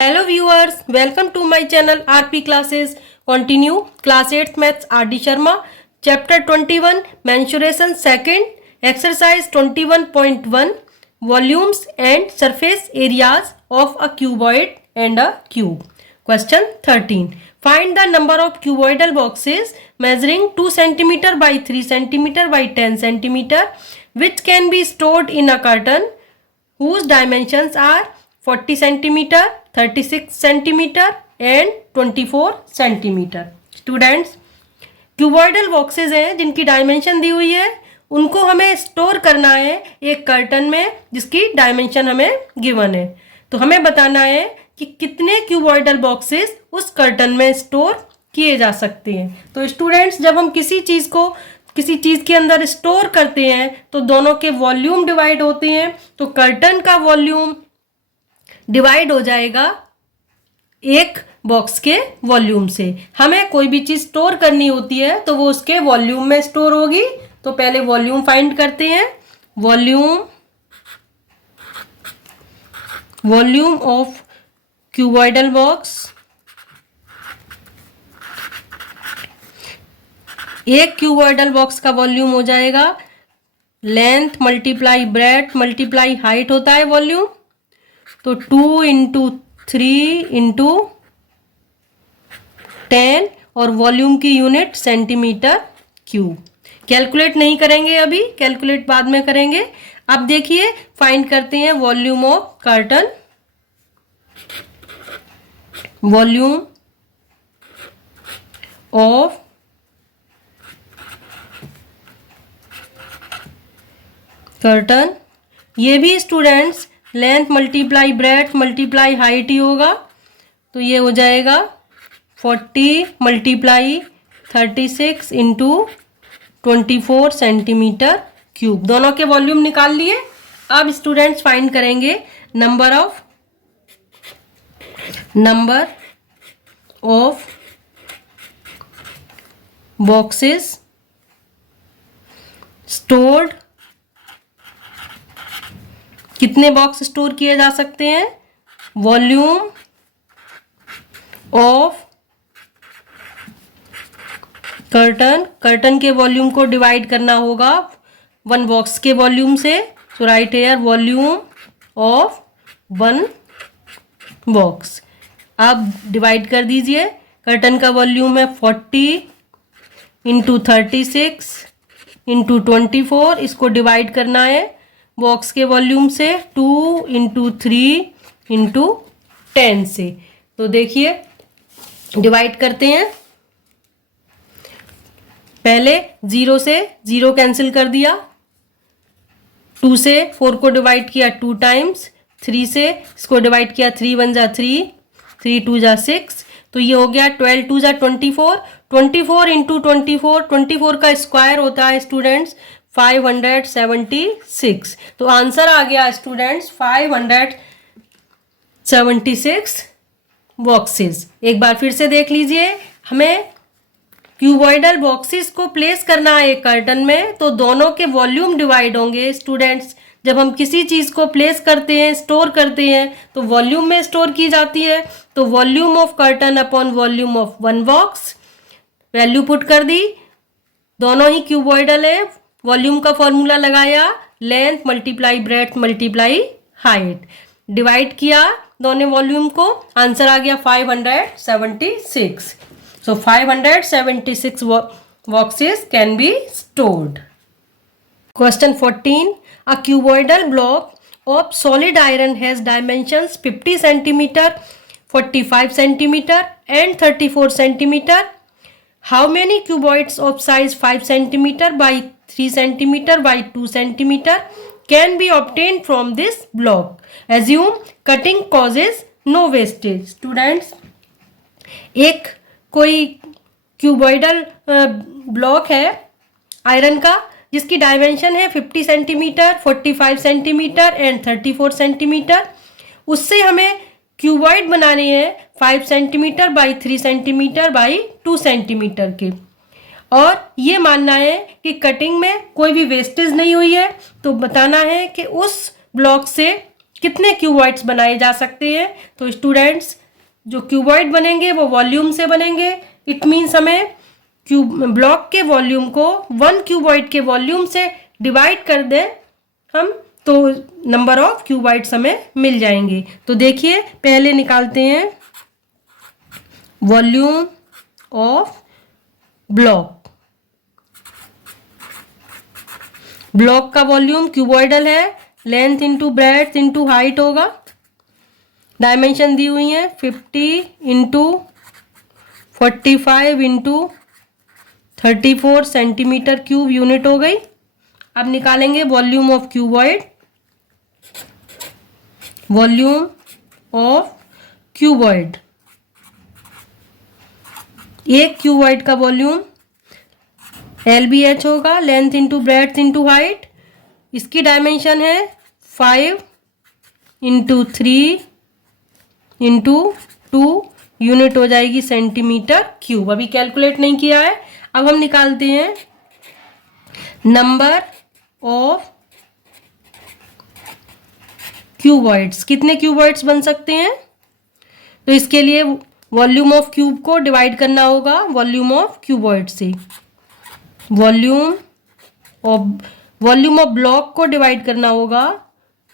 Hello viewers, welcome to my channel RP Classes. Continue class 8 Maths RD Sharma. Chapter 21 Mensuration Second. Exercise 21.1 Volumes and Surface Areas of a Cuboid and a Cube. Question 13. Find the number of cuboidal boxes measuring 2 cm by 3 cm by 10 cm which can be stored in a carton whose dimensions are 40 centimeter, 36 centimeter and 24 centimetre. Students, cuboidal boxes हैं जिनकी dimension दी हुई है, उनको हमें store करना है एक curtain में जिसकी डायमेंशन हमें गिवन है. तो हमें बताना है कि कितने क्यूबॉइडल बॉक्सेस उस कर्टन में स्टोर किए जा सकते हैं. तो स्टूडेंट्स, जब हम किसी चीज़ के अंदर स्टोर करते हैं तो दोनों के वॉल्यूम डिवाइड होते हैं. तो कर्टन का वॉल्यूम डिवाइड हो जाएगा एक बॉक्स के वॉल्यूम से. हमें कोई भी चीज़ स्टोर करनी होती है तो वो उसके वॉल्यूम में स्टोर होगी. तो पहले वॉल्यूम फाइंड करते हैं. Volume of cuboidal box. एक क्यूबॉइडल बॉक्स का वॉल्यूम हो जाएगा length multiply breadth multiply height होता है वॉल्यूम. तो 2 इंटू 3 इंटू 10 और वॉल्यूम की यूनिट सेंटीमीटर क्यूब. कैलकुलेट नहीं करेंगे अभी, कैलकुलेट बाद में करेंगे. अब देखिए फाइंड करते हैं volume of carton. Volume of carton. ये भी students length multiply breadth multiply height ही होगा. तो ये हो जाएगा 40 मल्टीप्लाई 36 इंटू 24 सेंटीमीटर क्यूब. दोनों के वॉल्यूम निकाल लिए. अब स्टूडेंट्स फाइंड करेंगे नंबर ऑफ बॉक्सेस स्टोर्ड. कितने बॉक्स स्टोर किए जा सकते हैं. वॉल्यूम ऑफ कर्टन के वॉल्यूम को डिवाइड करना होगा वन बॉक्स के वॉल्यूम से. So right here volume of one box. अब डिवाइड कर दीजिए. कर्टन का वॉल्यूम है 40 इंटू 36 इंटू 24. इसको डिवाइड करना है बॉक्स के वॉल्यूम से 2 इंटू 3 इंटू 10 से. तो देखिए डिवाइड करते हैं. पहले 0 से 0 कैंसिल कर दिया. 2 से 4 को डिवाइड किया 2 टाइम्स. 3 से इसको डिवाइड किया 3 1 जा 3 3 2 जा 6. तो ये हो गया 12 2 जा 24. 24 इंटू 24 का स्क्वायर होता है स्टूडेंट्स 576. तो आंसर आ गया स्टूडेंट्स 576 बॉक्सेस. एक बार फिर से देख लीजिए. हमें क्यूबॉइडल बॉक्सेस को प्लेस करना है एक कर्टन में. तो दोनों के वॉल्यूम डिवाइड होंगे स्टूडेंट्स. जब हम किसी चीज़ को प्लेस करते हैं स्टोर करते हैं तो वॉल्यूम में स्टोर की जाती है. तो volume of curtain upon volume of one box. Value put कर दी. दोनों ही क्यूबॉइडल है. वॉल्यूम का फॉर्मूला लगाया length multiply breadth multiply height. Divide किया दोनों वॉल्यूम को. आंसर आ गया 576. सो 576 boxes can be stored. Question 14. A cuboidal block of solid iron has dimensions 50 centimetre 45 centimetre and 34 centimetre. How many cuboids of size 5 centimeter by 3 centimeter by 2 centimeter can be obtained from this block? Assume cutting causes no wastage. Students, एक कोई cuboidal block है iron का जिसकी dimension है 50 centimetre 45 centimetre and 34 centimetre. उससे हमें cuboid बनाने हैं 5 centimetre by 3 centimetre by 2 centimetre के. और ये मानना है कि कटिंग में कोई भी वेस्टेज नहीं हुई है. तो बताना है कि उस ब्लॉक से कितने क्यूबॉइड्स बनाए जा सकते हैं? तो स्टूडेंट्स, जो क्यूबॉइड बनेंगे वो वॉल्यूम से बनेंगे। इट मीन्स हमें ब्लॉक के वॉल्यूम को 1 क्यूबॉइड के वॉल्यूम से डिवाइड कर दें हम, तो नंबर ऑफ क्यूबॉइड्स हमें मिल जाएंगे। तो देखिए, पहले निकालते हैं वॉल्यूम ऑफ ब्लॉक। ब्लॉक का वॉल्यूम क्यूबॉइडल है, length into breadth into height होगा। डायमेंशन दी हुई है 50 into 45 into 34 centimetre cube unit हो गई। अब निकालेंगे volume of cuboid. Volume of cuboid, एक क्यूबॉइड का वॉल्यूम LBH होगा, length into breadth into height. इसकी डायमेंशन है 5 इंटू 3 इंटू 2, यूनिट हो जाएगी सेंटीमीटर क्यूब। अभी कैलकुलेट नहीं किया है। अब हम निकालते हैं नंबर ऑफ क्यूबॉइड्स। कितने क्यूबॉइड्स बन सकते हैं? तो इसके लिए वॉल्यूम ऑफ क्यूब को डिवाइड करना होगा वॉल्यूम ऑफ क्यूबॉइड से। वॉल्यूम ऑफ ब्लॉक को डिवाइड करना होगा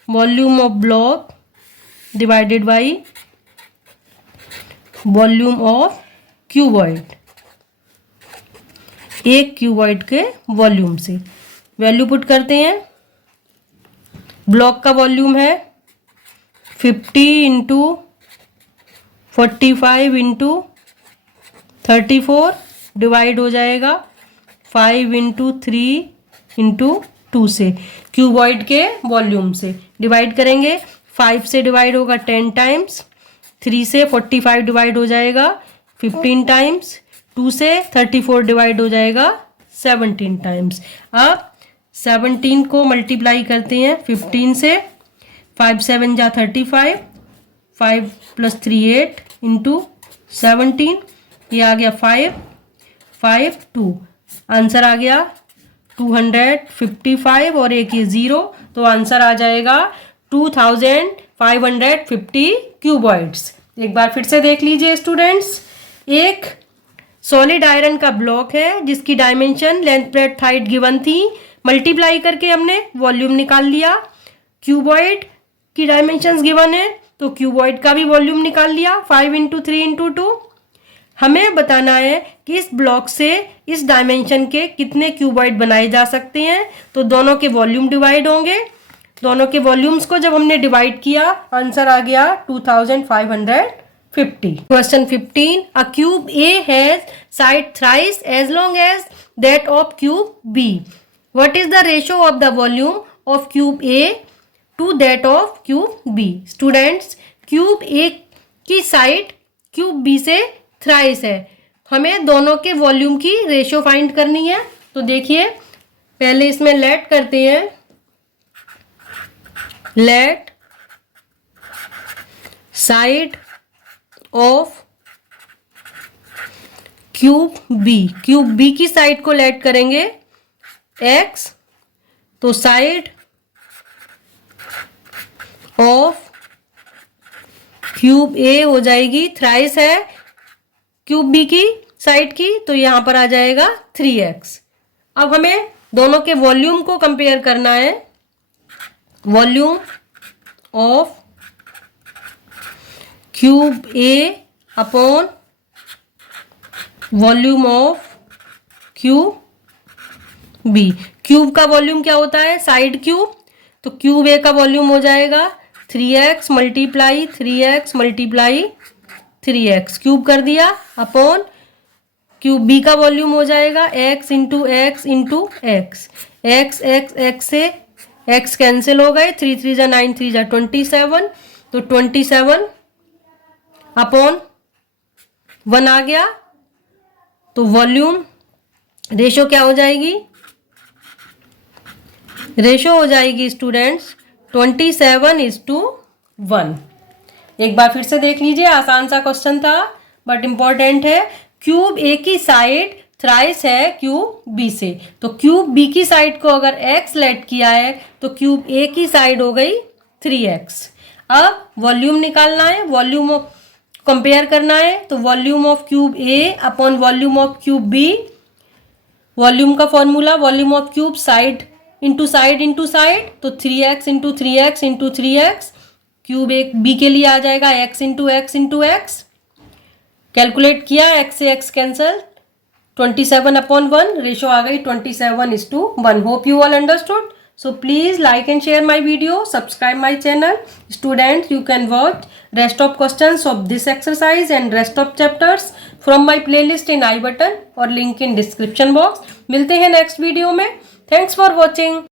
volume of block divided by volume of cuboid, एक क्यूबॉइड के वॉल्यूम से। वैल्यू पुट करते हैं। ब्लॉक का वॉल्यूम है 50 इंटू 45 इंटू 34, डिवाइड हो जाएगा 5 इंटू 3 इंटू 2 से, क्यूबॉइड के वॉल्यूम से डिवाइड करेंगे। 5 से डिवाइड होगा 10 टाइम्स, 3 से 45 डिवाइड हो जाएगा 15 टाइम्स, 2 से 34 डिवाइड हो जाएगा 17 टाइम्स। अब 17 को मल्टीप्लाई करते हैं 15 से। 5 7 जा 35, 5 + 3 8 इंटू 17, ये आ गया 5 5 2, आंसर आ गया 255 और एक ये 0, तो आंसर आ जाएगा 2550 क्यूबॉइड्स। एक बार फिर से देख लीजिए स्टूडेंट्स। एक सॉलिड आयरन का ब्लॉक है जिसकी dimension, length, breadth, height given थी। मल्टीप्लाई करके हमने वॉल्यूम निकाल लिया। क्यूबॉइड की डायमेंशंस गिवन है तो क्यूबॉइड का भी वॉल्यूम निकाल लिया 5 इंटू 3 इंटू 2। हमें बताना है कि इस ब्लॉक से इस डायमेंशन के कितने क्यूबॉइड बनाए जा सकते हैं। तो दोनों के वॉल्यूम डिवाइड होंगे। दोनों के वॉल्यूम्स को जब हमने डिवाइड किया, आंसर आ गया 2550। Question 15, a cube A has side thrice as long as that of cube B. What is the ratio of the volume of cube A to that of cube B? Students, cube A की side cube B से thrice है। हमें दोनों के volume की ratio find करनी है। तो देखिए, पहले इसमें लेट करते हैं। Let side of cube B, cube B की साइड को लेट करेंगे x, तो साइड ऑफ क्यूब A हो जाएगी, थ्राइस है क्यूब B की साइड की, तो यहां पर आ जाएगा 3x। अब हमें दोनों के वॉल्यूम को कंपेयर करना है। Volume of cube A upon volume of cube B। Cube का वॉल्यूम क्या होता है? Side cube. तो क्यूब A का वॉल्यूम हो जाएगा 3x multiply 3x multiply 3x, cube कर दिया, अपॉन क्यूब B का वॉल्यूम हो जाएगा x into X into x. X x x से x कैंसिल हो गए, 3 3 जा 9 3 जा 27, तो 27 अपॉन 1 आ गया। तो वॉल्यूम रेशो क्या हो जाएगी? रेशो हो जाएगी स्टूडेंट्स 27:1। एक बार फिर से देख लीजिए, आसान सा क्वेश्चन था बट इंपॉर्टेंट है। क्यूब A की साइड थ्राइस है क्यूब B से, तो क्यूब B की साइड को अगर x लेट किया है तो क्यूब A की साइड हो गई 3x। अब वॉल्यूम निकालना है, वॉल्यूम कंपेयर करना है, तो volume of cube A upon volume of cube B, volume का formula volume of cube side into side, तो 3x into 3x into 3x, cube एक बी के लिए आ जाएगा x into X into X, calculate किया, x से x cancel, 27/1 ratio आ गई 27:1. Hope you all understood. So please like and share my video, subscribe my channel. Students, you can watch rest of questions of this exercise and rest of chapters from my playlist in I button और link in description box. मिलते हैं next video में. Thanks for watching.